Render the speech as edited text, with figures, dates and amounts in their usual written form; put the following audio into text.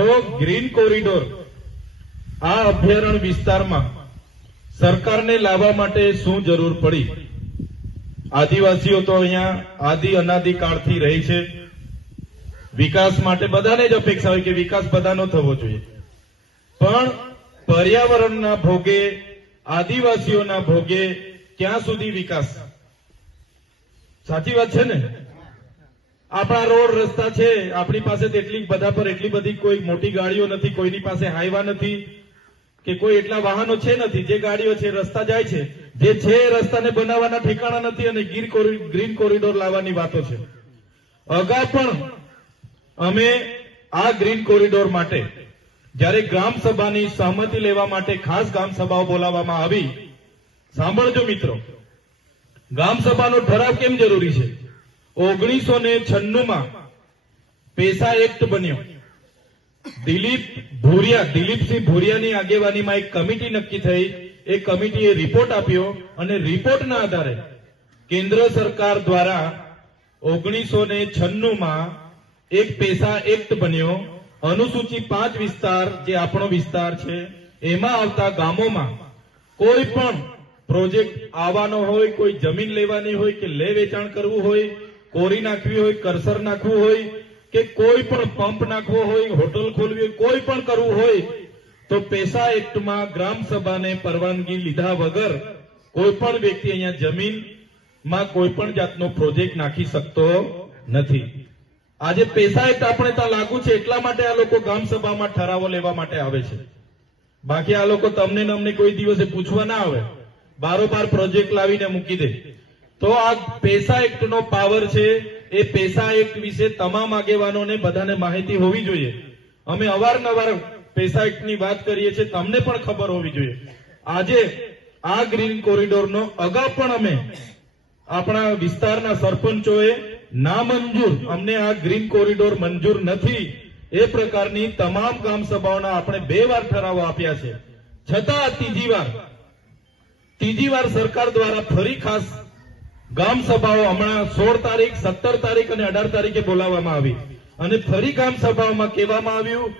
તો green corridor આ અભયારણ્ય વિસ્તારમાં સરકારને લાવવા માટે શું જરૂર પડી? આદિવાસીઓ તો અહીંયા આદિ અનાદિ કાળથી રહી છે. વિકાસ માટે બધાને જ અપેક્ષા હોય કે વિકાસ બધાનો થવો જોઈએ, પણ પર્યાવરણના ભોગે, આદિવાસીઓના ભોગે ક્યાં સુધી વિકાસ? સાચી વાત છે ને? આપણા રોડ રસ્તા છે, આપણી પાસે તેટલી બધા પર એટલી બધી કોઈ મોટી ગાડીઓ નથી, કોઈની પાસે હાઈવા નથી કે કોઈ એટલા વાહનો છે નથી. જે ગાડીઓ છે રસ્તા જાય છે, જે છે રસ્તાને બનાવવાના ઠેકાણા નથી અને ગ્રીન કોરિડોર લાવવાની વાતો છે. અગાઉ પણ અમે આ ગ્રીન કોરિડોર માટે જ્યારે ગ્રામ સભાની સહમતિ લેવા માટે ખાસ ગ્રામ સભાઓ બોલાવવામાં આવી. સાંભળજો મિત્રો, ગ્રામ સભાનો ઠરાવ કેમ જરૂરી છે? 1996 પેસા એક્ટ બન્યો. દિલીપસિંહ ભુરિયાની આગેવાનીમાં એક કમિટી નક્કી થઈ. એ કમિટીએ રિપોર્ટ આપ્યો અને રિપોર્ટના આધારે કેન્દ્ર સરકાર દ્વારા 1996 એક પેસા એક્ટ બન્યો. અનુસૂચિ 5 વિસ્તાર, જે આપણો વિસ્તાર છે, એમાં આવતા ગામોમાં કોઈ પણ પ્રોજેક્ટ આવવાનો હોય, કોઈ જમીન લેવાની હોય કે લે વેચાણ કરવું હોય, કોરી નાખવી હોય, કરસર નાખવું હોય કે કોઈ પણ પંપ નાખવો હોય, હોટલ ખોલવી હોય, કોઈ પણ કરવું હોય તો પેસા એક્ટમાં ગ્રામ સભાને પરવાનગી લીધા વગર કોઈ પણ વ્યક્તિ અહીંયા જમીનમાં કોઈ પણ જાતનો પ્રોજેક્ટ નાખી શકતો નથી. આજે પેસા એક્ટ આપણે ત્યાં લાગુ છે એટલા માટે આ લોકો ગ્રામ સભામાં ઠરાવો લેવા માટે આવે છે. બાકી આ લોકો તમને ને અમને કોઈ દિવસે પૂછવા ના આવે, બારોબાર પ્રોજેક્ટ લાવીને મૂકી દે. તો આ પેસા એક્ટનો પાવર છે. એ પેસા એક્ટ વિશે તમામ આગેવાનોને બધાને માહિતી હોવી જોઈએ. અમે અવારનવાર પેસા એક્ટની વાત કરીએ છીએ, તમને પણ ખબર હોવી જોઈએ. આજે આ ગ્રીન કોરિડોરનો અગાઉ પણ અમે આપણા વિસ્તારના સરપંચોએ નામંજૂર, અમને આ ગ્રીન કોરિડોર મંજૂર નથી એ પ્રકારની તમામ ગ્રામ સભાઓના આપણે 2 વાર ઠરાવો આપ્યા છે. છતાં ત્રીજી વાર સરકાર દ્વારા ફરી ખાસ ગ્રામ સભાઓ હમણાં 16 તારીખ, 17 તારીખ અને 18 તારીખે બોલાવવામાં આવી અને ફરી ગ્રામ સભાઓમાં કહેવામાં આવ્યું